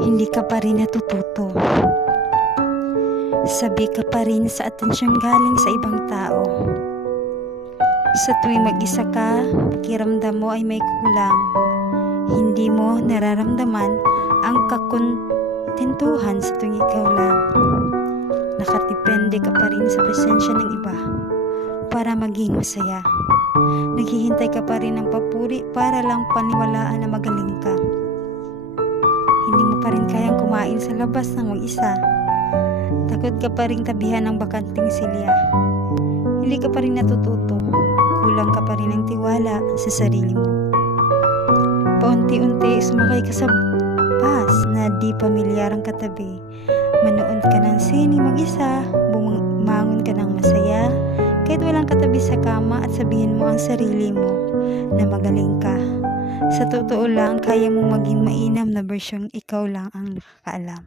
Hindi ka pa rin natututo. Sabi ka pa rin sa atensyon galing sa ibang tao. Sa tuwing mag-isa ka, pakiramdam mo ay may kulang. Hindi mo nararamdaman ang kakontentuhan sa tuwing ikaw lang. Nakatipende ka pa rin sa presensya ng iba para maging masaya. Naghihintay ka pa rin ng papuri para lang paniwalaan na magaling ka. Hindi mo pa rin kayang kumain sa labas ng mag-isa. Takot ka pa rin tabihan ng bakanting silya. Hindi ka pa rin natututo. Kulang ka pa rin ng tiwala sa sarili mo. Paunti-unti sumakay ka sa bus na di pamilyarang katabi. Manood ka ng sine mag-isa, bumangon ka ng masaya, kahit walang katabi sa kama at sabihin mo ang sarili mo na magaling ka. Sa totoo lang, kaya mong maging mainam na bersyong ikaw lang ang nakakaalam.